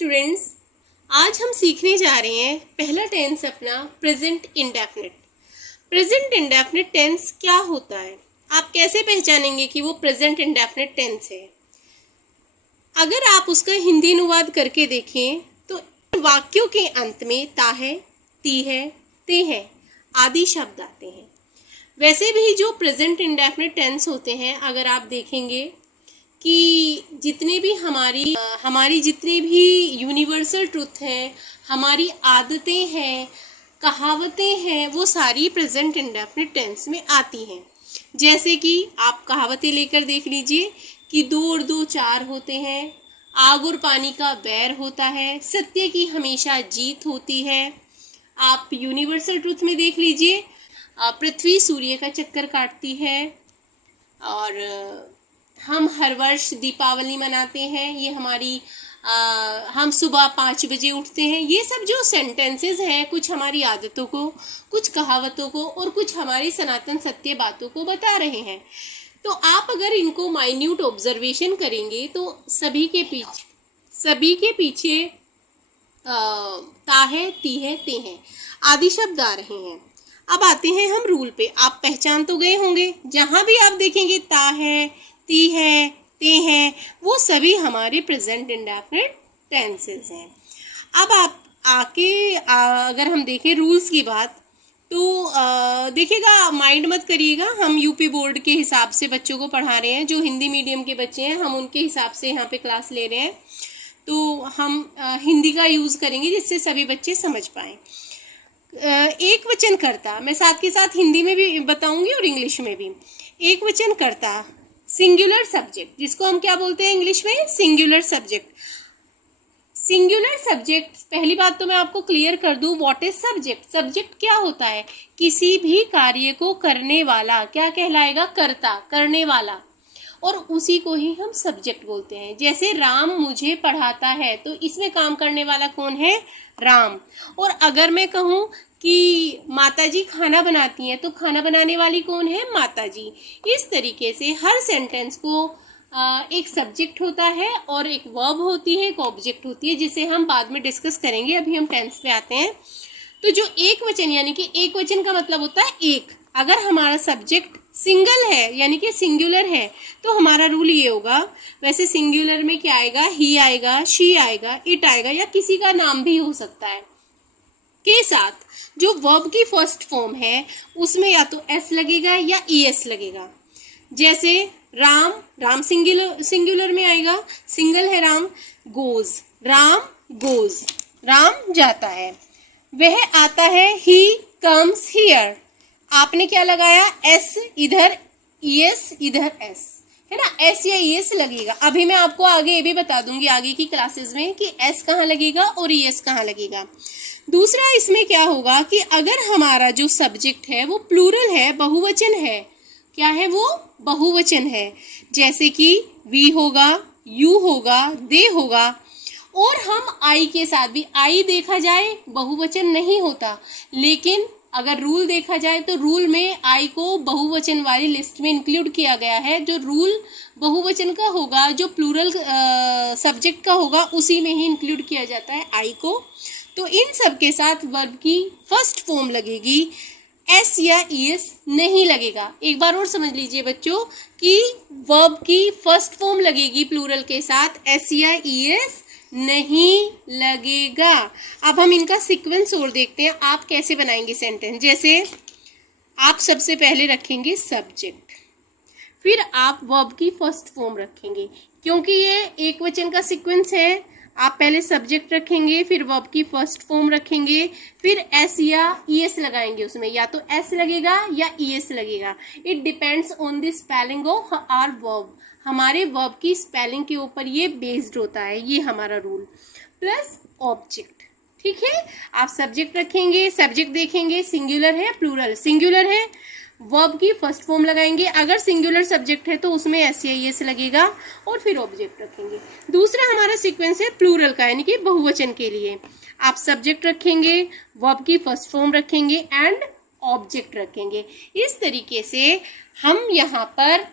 Students, आज हम सीखने जा रहे हैं पहला टेंस अपना present indefinite. Present indefinite tense क्या होता है, आप कैसे पहचानेंगे कि वो प्रेजेंट इंडेफिनिट टेंस है। अगर आप उसका हिंदी अनुवाद करके देखें तो वाक्यों के अंत में ता है, ती है, ते है आदि शब्द आते हैं। वैसे भी जो प्रेजेंट इंडेफिनिट टेंस होते हैं, अगर आप देखेंगे कि जितने भी हमारी जितनी भी यूनिवर्सल ट्रुथ हैं, हमारी आदतें हैं, कहावतें हैं, वो सारी प्रेजेंट इंडेफिनिट टेंस में आती हैं। जैसे कि आप कहावतें लेकर देख लीजिए कि 2 और 2 4 होते हैं, आग और पानी का बैर होता है, सत्य की हमेशा जीत होती है। आप यूनिवर्सल ट्रुथ में देख लीजिए, पृथ्वी सूर्य का चक्कर काटती है, और हम हर वर्ष दीपावली मनाते हैं। ये हम सुबह 5 बजे उठते हैं। ये सब जो सेंटेंसेस हैं, कुछ हमारी आदतों को, कुछ कहावतों को और कुछ हमारी सनातन सत्य बातों को बता रहे हैं। तो आप अगर इनको माइन्यूट ऑब्जर्वेशन करेंगे तो सभी के पीछे ता है, ती है, ते हैं आदि शब्द आ रहे हैं। अब आते हैं हम रूल पे। आप पहचान तो गए होंगे, जहाँ भी आप देखेंगे ता है, ती है, ते हैं, वो सभी हमारे प्रेजेंट इंडेफिनिट टेंसेस हैं। अब आप अगर हम देखें रूल्स की बात, तो देखिएगा, माइंड मत करिएगा, हम यूपी बोर्ड के हिसाब से बच्चों को पढ़ा रहे हैं। जो हिंदी मीडियम के बच्चे हैं, हम उनके हिसाब से यहाँ पे क्लास ले रहे हैं, तो हम हिंदी का यूज़ करेंगे जिससे सभी बच्चे समझ पाएँ। एक वचन कर्ता, मैं साथ के साथ हिंदी में भी बताऊंगी और इंग्लिश में भी। एक वचन कर्ता, सिंगुलर सब्जेक्ट, जिसको हम क्या बोलते हैं इंग्लिश में, सिंगुलर सब्जेक्ट। सिंगुलर सब्जेक्ट, पहली बात तो मैं आपको क्लियर कर दूं, व्हाट इज सब्जेक्ट। सब्जेक्ट क्या होता है, किसी भी कार्य को करने वाला क्या कहलाएगा, कर्ता, करने वाला, और उसी को ही हम सब्जेक्ट बोलते हैं। जैसे राम मुझे पढ़ाता है, तो इसमें काम करने वाला कौन है, राम। और अगर मैं कहूँ कि माताजी खाना बनाती हैं, तो खाना बनाने वाली कौन है, माताजी। इस तरीके से हर सेंटेंस को एक सब्जेक्ट होता है और एक वर्ब होती है, एक ऑब्जेक्ट होती है, जिसे हम बाद में डिस्कस करेंगे। अभी हम टेंस पे आते हैं। तो जो एक वचन, यानी कि एक वचन का मतलब होता है एक। अगर हमारा सब्जेक्ट सिंगल है, यानी कि सिंगुलर है, तो हमारा रूल ये होगा। वैसे सिंगुलर में क्या आएगा, ही आएगा, शी आएगा, इट आएगा, या किसी का नाम भी हो सकता है। के साथ जो वर्ब की फर्स्ट फॉर्म है, उसमें या तो एस लगेगा या ईएस लगेगा। जैसे राम सिंगुलर में आएगा, सिंगल है राम, गोज, राम गोज, राम जाता है। वह आता है, ही कम्स हियर। आपने क्या लगाया, एस इधर, ईएस इधर, एस है ना, एस या ईएस लगेगा। अभी मैं आपको आगे ये भी बता दूंगी आगे की क्लासेस में कि एस कहाँ लगेगा और ईएस कहाँ लगेगा। दूसरा इसमें क्या होगा कि अगर हमारा जो सब्जेक्ट है वो प्लूरल है, बहुवचन है, क्या है वो, बहुवचन है। जैसे कि वी होगा, यू होगा, दे होगा, और हम आई के साथ भी, आई देखा जाए बहुवचन नहीं होता, लेकिन अगर रूल देखा जाए तो रूल में आई को बहुवचन वाली लिस्ट में इंक्लूड किया गया है। जो रूल बहुवचन का होगा, जो प्लूरल सब्जेक्ट का होगा, उसी में ही इंक्लूड किया जाता है आई को। तो इन सब के साथ वर्ब की फर्स्ट फॉर्म लगेगी, एस या ईएस नहीं लगेगा। एक बार और समझ लीजिए बच्चों कि वर्ब की फर्स्ट फॉर्म लगेगी प्लूरल के साथ, एस या ईएस नहीं लगेगा। अब हम इनका सीक्वेंस और देखते हैं, आप कैसे बनाएंगे सेंटेंस। जैसे आप सबसे पहले रखेंगे सब्जेक्ट, फिर आप वर्ब की फर्स्ट फॉर्म रखेंगे। क्योंकि ये एक वचन का सीक्वेंस है, आप पहले सब्जेक्ट रखेंगे, फिर वर्ब की फर्स्ट फॉर्म रखेंगे, फिर एस या ईएस लगाएंगे। उसमें या तो एस लगेगा या ईएस लगेगा। It depends on the spelling of our verb. हमारे वर्ब की स्पेलिंग के ऊपर ये बेस्ड होता है, ये हमारा रूल। प्लस ऑब्जेक्ट, ठीक है। आप सब्जेक्ट रखेंगे, सब्जेक्ट देखेंगे सिंगुलर है, प्लूरल, सिंगुलर है, वर्ब की फर्स्ट फॉर्म लगाएंगे। अगर सिंगुलर सब्जेक्ट है तो उसमें एस या ईएस लगेगा, और फिर ऑब्जेक्ट रखेंगे। दूसरा हमारा सीक्वेंस है प्लूरल का, यानी कि बहुवचन के लिए आप सब्जेक्ट रखेंगे, वर्ब की फर्स्ट फॉर्म रखेंगे एंड ऑब्जेक्ट रखेंगे। इस तरीके से हम यहाँ पर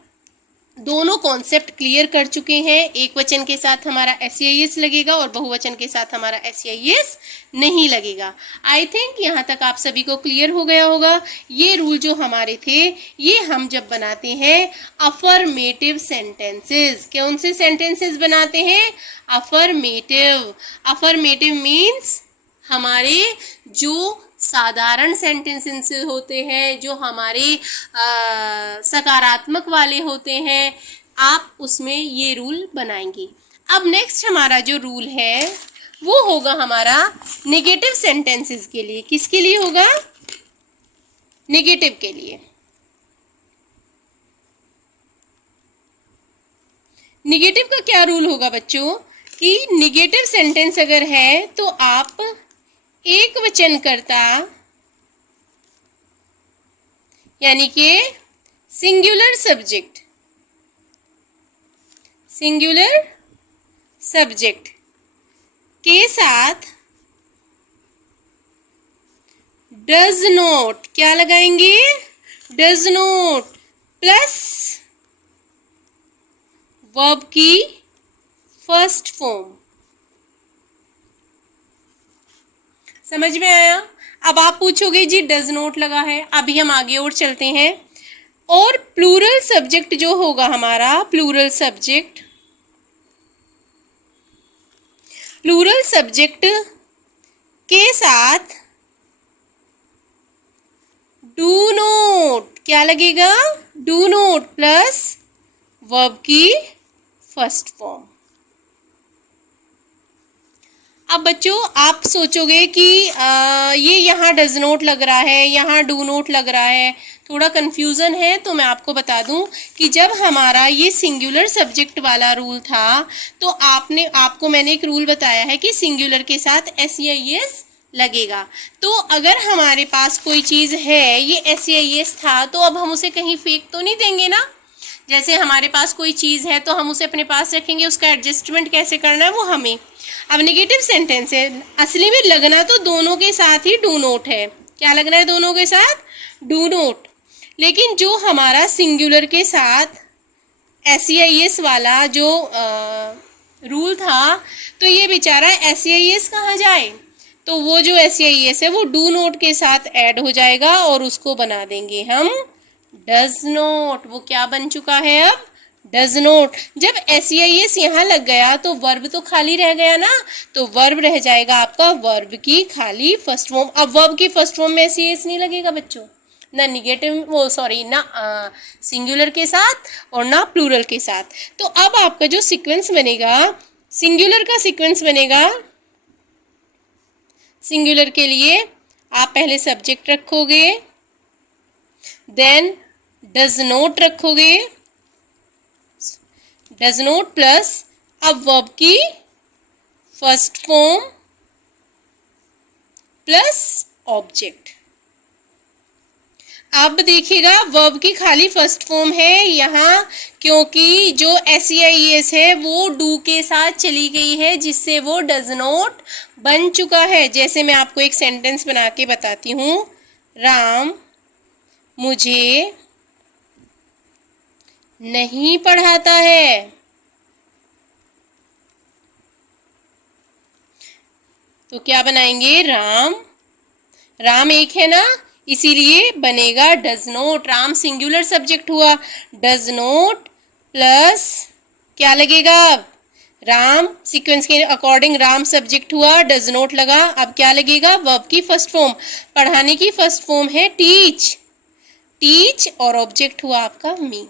दोनों कॉन्सेप्ट क्लियर कर चुके हैं। एक वचन के साथ हमारा SEIS लगेगा और बहुवचन के साथ हमारा SEIS नहीं लगेगा। आई थिंक यहाँ तक आप सभी को क्लियर हो गया होगा। ये रूल जो हमारे थे, ये हम जब बनाते हैं अफर्मेटिव सेंटेंसेस, कौन से सेंटेंसेस बनाते हैं? अफर्मेटिव। अफर्मेटिव मीन्स हमारे जो साधारण सेंटेंसेस होते हैं, जो हमारे सकारात्मक वाले होते हैं, आप उसमें ये रूल बनाएंगे। अब नेक्स्ट हमारा जो रूल है वो होगा हमारा नेगेटिव सेंटेंसेस के लिए। किसके लिए होगा? नेगेटिव के लिए। नेगेटिव का क्या रूल होगा बच्चों कि नेगेटिव सेंटेंस अगर है तो आप एक वचनकर्ता यानी कि सिंगुलर सब्जेक्ट के साथ डज नॉट, क्या लगाएंगे? डज नॉट प्लस वर्ब की फर्स्ट फॉर्म। समझ में आया? अब आप पूछोगे जी डज नॉट लगा है, अभी हम आगे और चलते हैं। और प्लूरल सब्जेक्ट जो होगा हमारा, प्लूरल सब्जेक्ट के साथ डू नॉट, क्या लगेगा? डू नॉट प्लस वर्ब की फर्स्ट फॉर्म। अब बच्चों आप सोचोगे कि ये यहाँ डज नॉट लग रहा है, यहाँ डू नॉट लग रहा है, थोड़ा कन्फ्यूज़न है। तो मैं आपको बता दूं कि जब हमारा ये सिंगुलर सब्जेक्ट वाला रूल था तो आपको मैंने एक रूल बताया है कि सिंगुलर के साथ SEIS लगेगा। तो अगर हमारे पास कोई चीज़ है, ये SEIS था, तो अब हम उसे कहीं फेंक तो नहीं देंगे ना। जैसे हमारे पास कोई चीज़ है तो हम उसे अपने पास रखेंगे, उसका एडजस्टमेंट कैसे करना है वो हमें। अब नेगेटिव सेंटेंस है, असली में लगना तो दोनों के साथ ही डू नॉट है। क्या लगना है दोनों के साथ? Do not. लेकिन जो हमारा सिंगुलर के साथ SEIS वाला जो रूल था, तो ये बेचारा SEIS कहाँ जाए? तो वो जो SEIS है वो डू नॉट के साथ ऐड हो जाएगा और उसको बना देंगे हम डज नॉट। वो क्या बन चुका है अब? Does not. जब SEIS यहाँ लग गया तो वर्ब तो खाली रह गया ना, तो वर्ब रह जाएगा आपका वर्ब की खाली फर्स्ट फॉर्म। अब वर्ब की फर्स्ट फॉर्म में SEIS नहीं लगेगा बच्चों, ना निगेटिव ना सिंगुलर के साथ और ना प्लूरल के साथ। तो अब आपका जो सीक्वेंस बनेगा, सिंगुलर का सीक्वेंस बनेगा, सिंगुलर के लिए आप पहले सब्जेक्ट रखोगे, देन डज नॉट रखोगे, डज नॉट प्लस अब वर्ब की फर्स्ट फॉर्म प्लस ऑब्जेक्ट। अब देखिएगा वर्ब की खाली फर्स्ट फॉर्म है यहाँ, क्योंकि जो SEIS है वो डू के साथ चली गई है, जिससे वो डज नॉट बन चुका है। जैसे मैं आपको एक सेंटेंस बना के बताती हूँ, राम मुझे नहीं पढ़ाता है। तो क्या बनाएंगे? राम, राम एक है ना, इसीलिए बनेगा does not. Ram singular subject हुआ, डज नॉट प्लस क्या लगेगा? अब राम सीक्वेंस के अकॉर्डिंग राम सब्जेक्ट हुआ, डज नॉट लगा, अब क्या लगेगा? वर्ब की फर्स्ट फॉर्म। पढ़ाने की फर्स्ट फॉर्म है टीच, टीच और ऑब्जेक्ट हुआ आपका मी।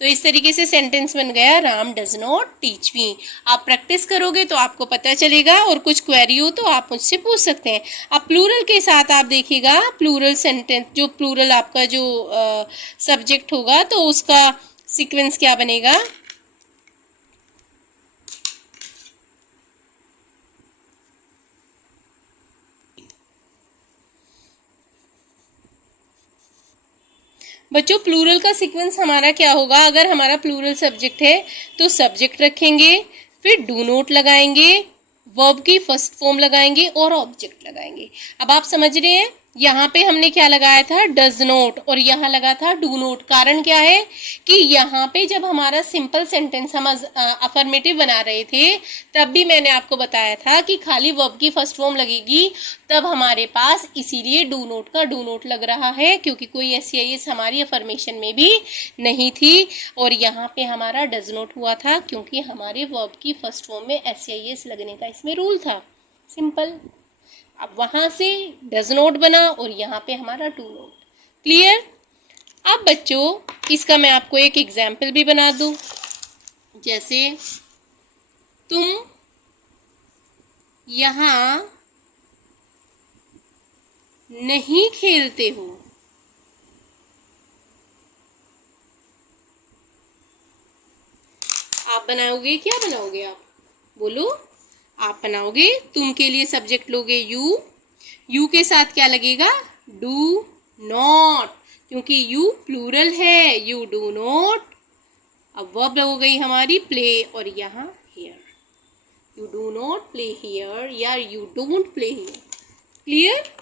तो इस तरीके से सेंटेंस बन गया Ram does not teach me. आप प्रैक्टिस करोगे तो आपको पता चलेगा, और कुछ क्वेरी हो तो आप मुझसे पूछ सकते हैं। अब प्लूरल के साथ आप देखिएगा, प्लूरल सेंटेंस जो प्लूरल आपका जो सब्जेक्ट होगा तो उसका सीक्वेंस क्या बनेगा? बच्चों प्लूरल का सीक्वेंस हमारा क्या होगा? अगर हमारा प्लूरल सब्जेक्ट है तो सब्जेक्ट रखेंगे, फिर डू नॉट लगाएंगे, वर्ब की फर्स्ट फॉर्म लगाएंगे और ऑब्जेक्ट लगाएंगे। अब आप समझ रहे हैं यहाँ पे हमने क्या लगाया था, डज नॉट, और यहाँ लगा था डू नॉट। कारण क्या है कि यहाँ पे जब हमारा सिंपल सेंटेंस हम अफर्मेटिव बना रहे थे तब भी मैंने आपको बताया था कि खाली वर्ब की फर्स्ट फॉर्म लगेगी तब हमारे पास, इसीलिए डू नॉट का डू नॉट लग रहा है क्योंकि कोई एस हमारी अफर्मेशन में भी नहीं थी। और यहाँ पे हमारा डज नॉट हुआ था क्योंकि हमारे वर्ब की फर्स्ट फॉर्म में एस लगने का इसमें रूल था, सिंपल। अब वहां से डज नॉट बना और यहाँ पे हमारा डू नॉट। क्लियर? अब बच्चों इसका मैं आपको एक एग्जाम्पल भी बना दूं। जैसे तुम यहाँ नहीं खेलते हो। आप बनाओगे, क्या बनाओगे आप, बोलो। आप बनाओगे, तुम के लिए सब्जेक्ट लोगे यू, यू के साथ क्या लगेगा, डू नॉट, क्योंकि यू प्लूरल है, यू डू नॉट। अब वर्ब हो गई हमारी प्ले, और यहाँ here, you do not play here या you don't play here. Clear?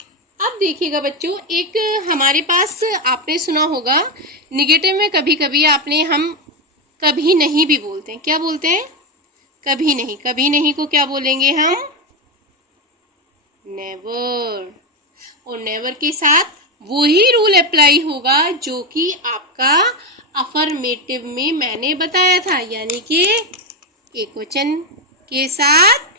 अब देखिएगा बच्चों, एक हमारे पास आपने सुना होगा निगेटिव में कभी कभी हम कभी नहीं भी बोलते हैं। क्या बोलते हैं, कभी नहीं। कभी नहीं को क्या बोलेंगे हम, नेवर। और नेवर के साथ वही रूल अप्लाई होगा जो कि आपका अफर्मेटिव में मैंने बताया था, यानी कि एकवचन के साथ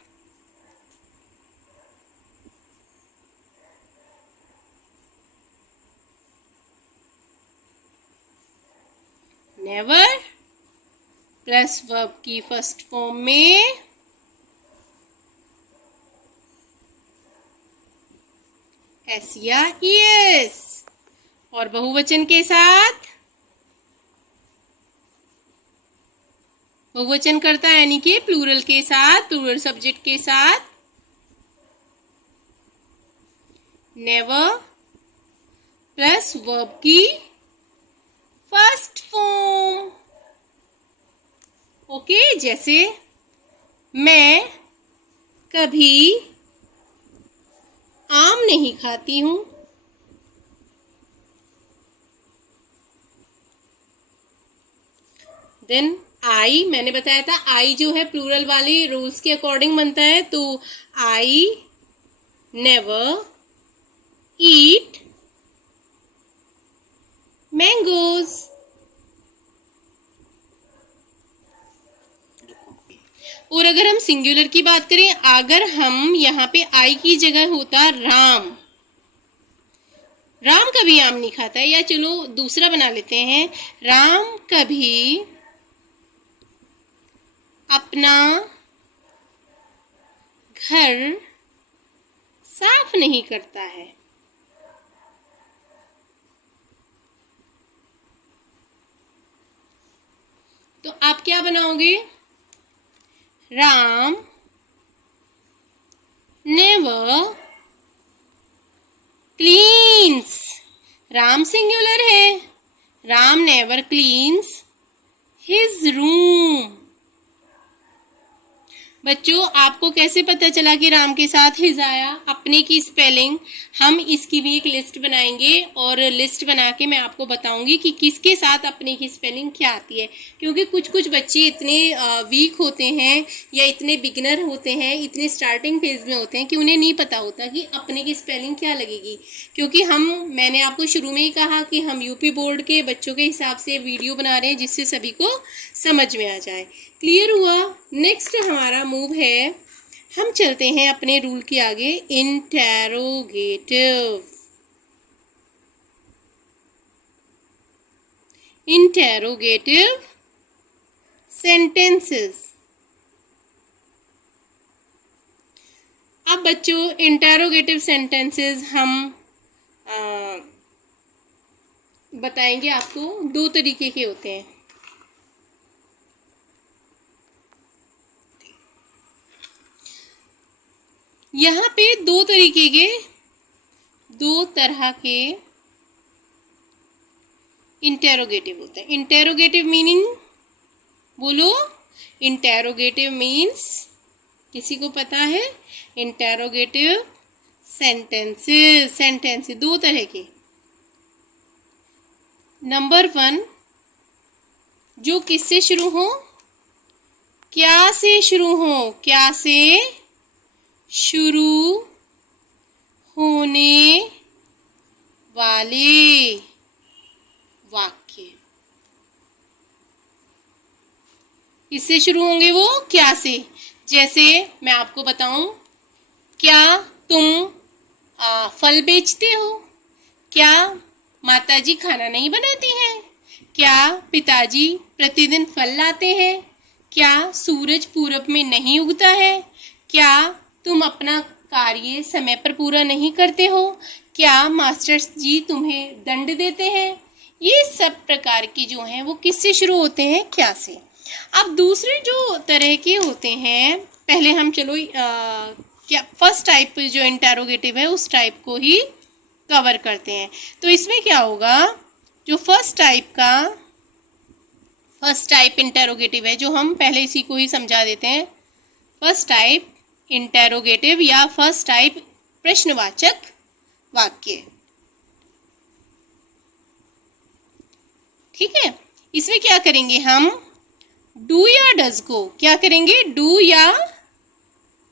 नेवर प्लस वर्ब की फर्स्ट फॉर्म में एस या ईएस, और बहुवचन के साथ बहुवचन करता है यानी कि प्लूरल के साथ, प्लूरल सब्जेक्ट के साथ नेवर प्लस वर्ब की फर्स्ट फॉर्म। ओके, जैसे मैं कभी आम नहीं खाती हूं। देन आई, मैंने बताया था आई जो है प्लूरल वाले रूल्स के अकॉर्डिंग बनता है, तो आई नेवर ईट मैंगोज। और अगर हम सिंगुलर की बात करें, अगर हम यहाँ पे आई की जगह होता राम, राम कभी आम नहीं खाता है, या चलो दूसरा बना लेते हैं, राम कभी अपना घर साफ नहीं करता है। तो आप क्या बनाओगे, Ram never cleans, Ram singular है, Ram never cleans his room. बच्चों आपको कैसे पता चला कि राम के साथ हिज आया, अपने की स्पेलिंग, हम इसकी भी एक लिस्ट बनाएंगे और लिस्ट बना के मैं आपको बताऊंगी कि किसके साथ अपने की स्पेलिंग क्या आती है, क्योंकि कुछ कुछ बच्चे इतने वीक होते हैं या इतने बिगिनर होते हैं, इतने स्टार्टिंग फेज में होते हैं कि उन्हें नहीं पता होता कि अपने की स्पेलिंग क्या लगेगी। क्योंकि मैंने आपको शुरू में ही कहा कि हम यूपी बोर्ड के बच्चों के हिसाब से वीडियो बना रहे हैं जिससे सभी को समझ में आ जाए। क्लियर हुआ? नेक्स्ट हमारा मूव है, हम चलते हैं अपने रूल के आगे, इंटेरोगेटिव। Interrogative sentences. अब बच्चों इंटेरोगेटिव सेंटेंसेस हम बताएंगे आपको, दो तरीके के होते हैं। यहाँ पे दो तरह के इंटेरोगेटिव होते हैं। इंटेरोगेटिव मीनिंग बोलो, इंटेरोगेटिव मीन्स, किसी को पता है? इंटेरोगेटिव सेंटेंसेस दो तरह के। नंबर 1 जो किससे शुरू हो, क्या से शुरू हो, क्या से शुरू होने वाले वाक्य। किससे शुरू होंगे वो, क्या से। जैसे मैं आपको बताऊं, क्या तुम फल बेचते हो, क्या माताजी खाना नहीं बनाती हैं, क्या पिताजी प्रतिदिन फल लाते हैं, क्या सूरज पूरब में नहीं उगता है, क्या तुम अपना कार्य समय पर पूरा नहीं करते हो, क्या मास्टर जी तुम्हें दंड देते हैं। ये सब प्रकार के जो हैं वो किससे शुरू होते हैं, क्या से। अब दूसरे जो तरह के होते हैं, पहले हम चलो क्या फर्स्ट टाइप जो इंटेरोगेटिव है उस टाइप को ही कवर करते हैं। तो इसमें क्या होगा, जो फर्स्ट टाइप इंटेरोगेटिव है, जो हम पहले इसी को ही समझा देते हैं। फर्स्ट टाइप इंटेरोगेटिव या फर्स्ट टाइप प्रश्नवाचक वाक्य। ठीक है, इसमें क्या करेंगे हम, डू या डज को क्या करेंगे, डू या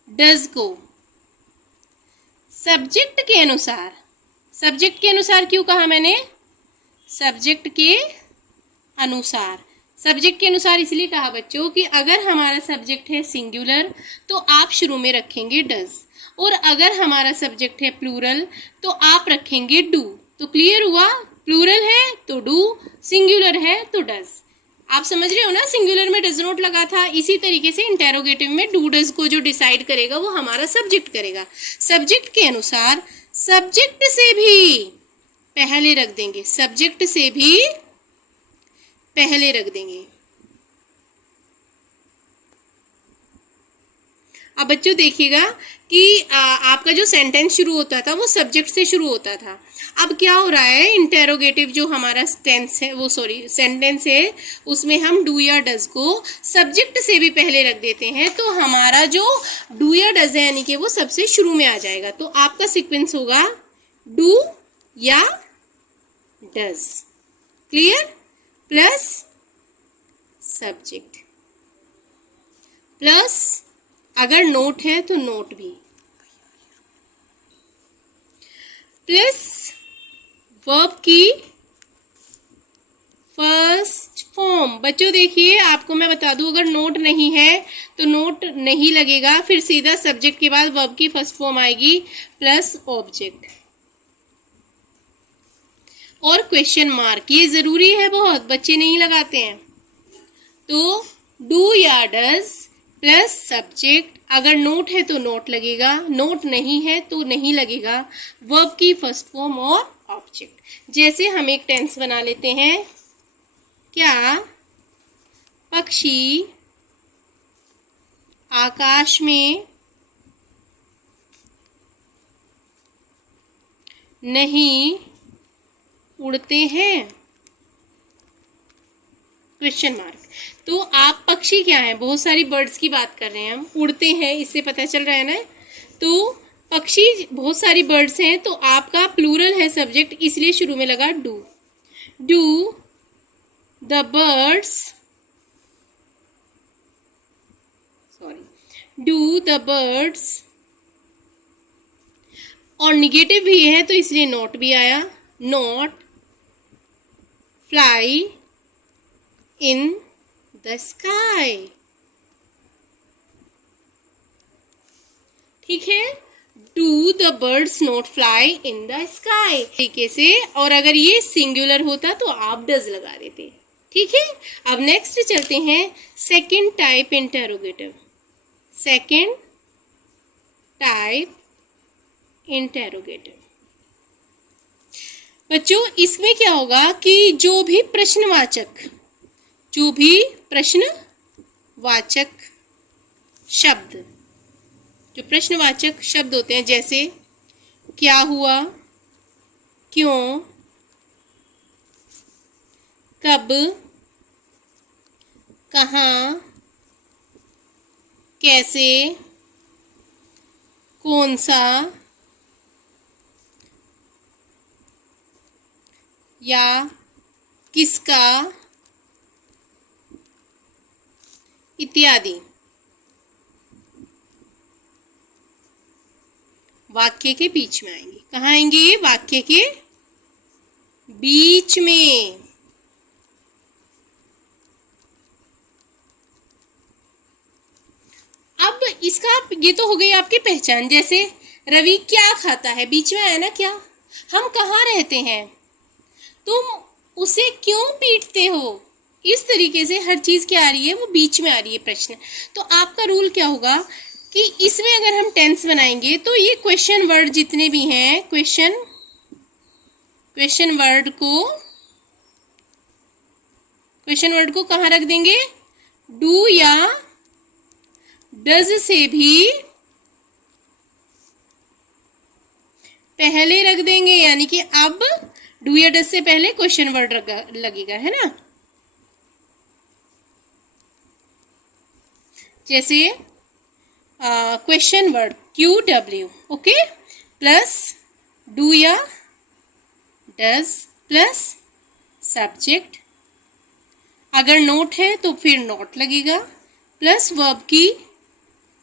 डज को सब्जेक्ट के अनुसार। सब्जेक्ट के अनुसार क्यों कहा मैंने, सब्जेक्ट के अनुसार। सब्जेक्ट के अनुसार इसलिए कहा बच्चों कि अगर हमारा सब्जेक्ट है सिंगुलर तो आप शुरू में रखेंगे डज, और अगर हमारा सब्जेक्ट है प्लूरल तो आप रखेंगे डू। तो क्लियर हुआ, प्लूरल है तो डू, सिंगुलर है तो डज। आप समझ रहे हो ना, सिंगुलर में डज नॉट लगा था। इसी तरीके से इंटेरोगेटिव में डू डज को जो डिसाइड करेगा वो हमारा सब्जेक्ट करेगा। सब्जेक्ट के अनुसार सब्जेक्ट से भी पहले रख देंगे, सब्जेक्ट से भी पहले रख देंगे। अब बच्चों देखिएगा कि आपका जो सेंटेंस शुरू होता था वो सब्जेक्ट से शुरू होता था। अब क्या हो रहा है, इंटेरोगेटिव जो हमारा टेंस है वो सेंटेंस है, उसमें हम डू या डज को सब्जेक्ट से भी पहले रख देते हैं। तो हमारा जो डू या डज है यानी कि वो सबसे शुरू में आ जाएगा। तो आपका सीक्वेंस होगा डू या does, clear, plus subject, plus अगर नोट है तो नोट भी, प्लस वर्ब की फर्स्ट फॉर्म। बच्चों देखिए, आपको मैं बता दूं, अगर नोट नहीं है तो नोट नहीं लगेगा, फिर सीधा सब्जेक्ट के बाद वर्ब की फर्स्ट फॉर्म आएगी प्लस ऑब्जेक्ट और क्वेश्चन मार्क। ये जरूरी है बहुत, बच्चे नहीं लगाते हैं। तो डू या डज प्लस सब्जेक्ट, अगर नोट है तो नोट लगेगा, नोट नहीं है तो नहीं लगेगा, वर्ब की फर्स्ट फॉर्म और ऑब्जेक्ट। जैसे हम एक टेंस बना लेते हैं, क्या पक्षी आकाश में नहीं उड़ते हैं, क्वेश्चन मार्क। तो आप पक्षी क्या है, बहुत सारी बर्ड्स की बात कर रहे हैं हम, उड़ते हैं इससे पता चल रहा है ना। तो पक्षी बहुत सारी बर्ड्स हैं, तो आपका प्लूरल है सब्जेक्ट, इसलिए शुरू में लगा do. Do the birds, do the birds, और निगेटिव भी है तो इसलिए नॉट भी आया, not fly in the sky. ठीक है, do the birds not fly in the sky तरीके से। और अगर ये सिंगुलर होता तो आप डज लगा देते। ठीक है, अब नेक्स्ट चलते हैं second type interrogative. Second type interrogative बच्चों, इसमें क्या होगा कि जो भी प्रश्नवाचक शब्द, जो प्रश्नवाचक शब्द होते हैं, जैसे क्या हुआ, क्यों, कब, कहाँ, कैसे, कौन सा, या किसका इत्यादि वाक्य के बीच में आएंगे। कहाँ आएंगे ये? वाक्य के बीच में। अब इसका ये तो हो गई आपकी पहचान। जैसे रवि क्या खाता है, बीच में आया ना क्या। हम कहाँ रहते हैं, तुम उसे क्यों पीटते हो, इस तरीके से हर चीज क्या आ रही है, वो बीच में आ रही है प्रश्न। तो आपका रूल क्या होगा कि इसमें अगर हम टेंस बनाएंगे तो ये क्वेश्चन वर्ड जितने भी हैं, क्वेश्चन वर्ड को कहाँ रख देंगे, डू या डज से भी पहले रख देंगे। यानी कि अब डू या डज से पहले क्वेश्चन वर्ड लगेगा, है ना। जैसे question word QW, okay, plus do या डज प्लस सब्जेक्ट। अगर नोट है तो फिर नॉट लगेगा, प्लस वर्ब की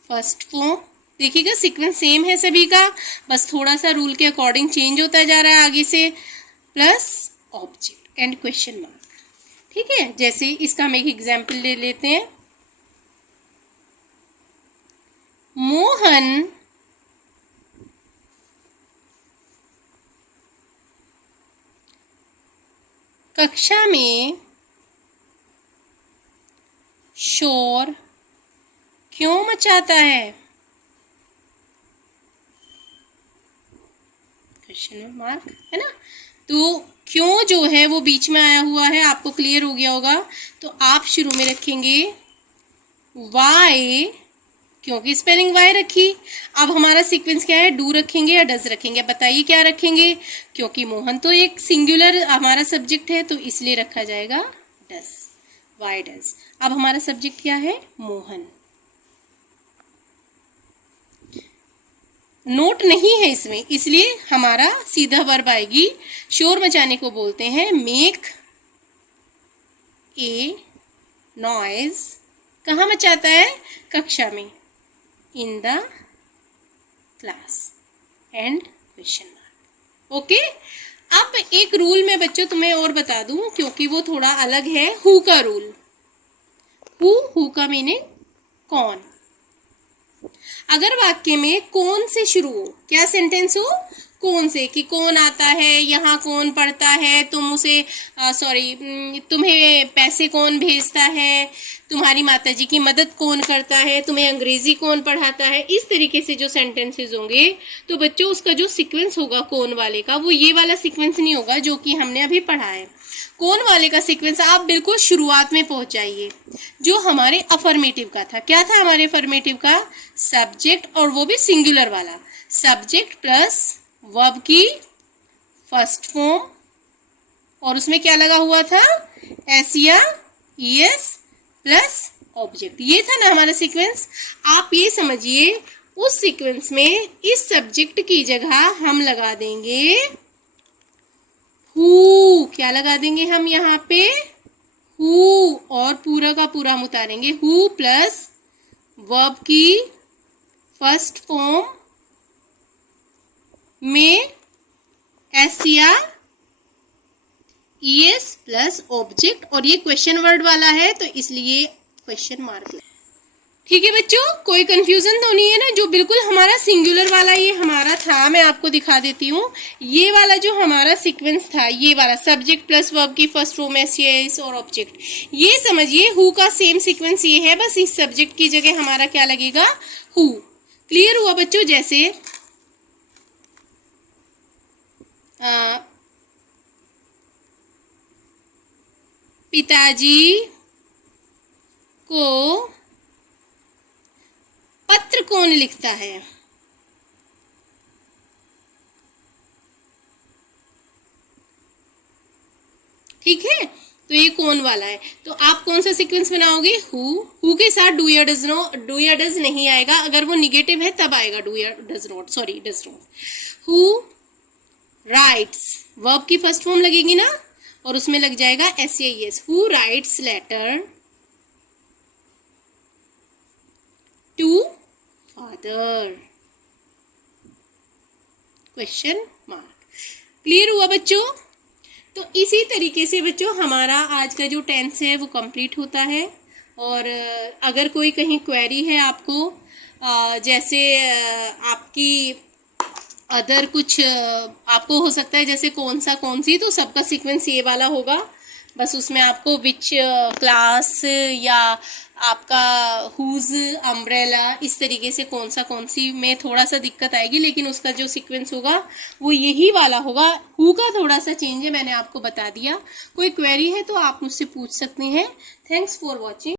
फर्स्ट फॉर्म। देखिएगा सीक्वेंस सेम है सभी का, बस थोड़ा सा रूल के अकॉर्डिंग चेंज होता जा रहा है आगे से, plus object and question mark. ठीक है, जैसे इसका हम एक एग्जाम्पल ले लेते हैं। मोहन कक्षा में शोर क्यों मचाता है, क्वेश्चन मार्क, है ना। तो क्यों जो है वो बीच में आया हुआ है, आपको क्लियर हो गया होगा। तो आप शुरू में रखेंगे वाई, क्योंकि स्पेलिंग वाई रखी। अब हमारा सीक्वेंस क्या है, डू रखेंगे या डज रखेंगे, बताइए क्या रखेंगे। क्योंकि मोहन तो एक सिंगुलर हमारा सब्जेक्ट है तो इसलिए रखा जाएगा डज, वाई डज। अब हमारा सब्जेक्ट क्या है, मोहन। नोट नहीं है इसमें, इसलिए हमारा सीधा वर्ब आएगी। शोर मचाने को बोलते हैं मेक ए नॉइज। कहाँ मचाता है, कक्षा में, in the class and question mark. Okay, अब एक रूल मैं बच्चों तुम्हें और बता दूं, क्योंकि वो थोड़ा अलग है। हु का रूल, हु का मीनिंग कौन। अगर वाक्य में कौन से शुरू हो, क्या सेंटेंस हो, कौन से, कि कौन आता है, यहाँ कौन पढ़ता है, तुम उसे तुम्हें पैसे कौन भेजता है, तुम्हारी माताजी की मदद कौन करता है, तुम्हें अंग्रेजी कौन पढ़ाता है, इस तरीके से जो सेंटेंसेस होंगे तो बच्चों उसका जो सीक्वेंस होगा कौन वाले का, वो ये वाला सीक्वेंस नहीं होगा जो कि हमने अभी पढ़ा है। कौन वाले का सीक्वेंस आप बिल्कुल शुरुआत में पहुंच जाइए, जो हमारे अफर्मेटिव का था। क्या था हमारे अफर्मेटिव का, सब्जेक्ट, और वो भी सिंगुलर वाला, सब्जेक्ट प्लस वर्ब की फर्स्ट फॉर्म, और उसमें क्या लगा हुआ था, एस या ईएस प्लस ऑब्जेक्ट। ये था ना हमारा सीक्वेंस। आप ये समझिए उस सीक्वेंस में इस सब्जेक्ट की जगह हम लगा देंगे हु। क्या लगा देंगे हम यहाँ पे, हु, और पूरा का पूरा हम उतारेंगे हु प्लस वर्ब की फर्स्ट फॉर्म में एस या ईएस प्लस ऑब्जेक्ट, और ये क्वेश्चन वर्ड वाला है तो इसलिए क्वेश्चन मार्क। ठीक है बच्चों, कोई कंफ्यूजन तो नहीं है ना। जो बिल्कुल हमारा सिंगुलर वाला ये हमारा था, मैं आपको दिखा देती हूँ। ये वाला जो हमारा सीक्वेंस था, ये वाला सब्जेक्ट प्लस वर्ब की फर्स्ट फॉर्म एस और ऑब्जेक्ट, ये समझिए हु का सेम सीक्वेंस ये है, बस इस सब्जेक्ट की जगह हमारा क्या लगेगा, हु। क्लियर हुआ बच्चों। जैसे पिताजी को पत्र कौन लिखता है, ठीक है, तो ये कौन वाला है। तो आप कौन सा सीक्वेंस बनाओगे, हु के साथ डू या डज नहीं आएगा, अगर वो निगेटिव है तब आएगा डू या does not, sorry does not. Who writes, verb की फर्स्ट फॉर्म लगेगी ना, और उसमें लग जाएगा SAES, who writes letter to father, question mark. Clear हुआ बच्चों? तो इसी तरीके से बच्चों हमारा आज का जो टेंस है वो कंप्लीट होता है। और अगर कोई कहीं क्वेरी है आपको, जैसे आपकी अदर कुछ आपको हो सकता है जैसे कौन सी, तो सबका सीक्वेंस ये वाला होगा, बस उसमें आपको विच क्लास या आपका हुज अम्ब्रेला इस तरीके से कौन सी में थोड़ा सा दिक्कत आएगी, लेकिन उसका जो सीक्वेंस होगा वो यही वाला होगा। हु का थोड़ा सा चेंज है, मैंने आपको बता दिया। कोई क्वेरी है तो आप मुझसे पूछ सकते हैं। Thanks for watching.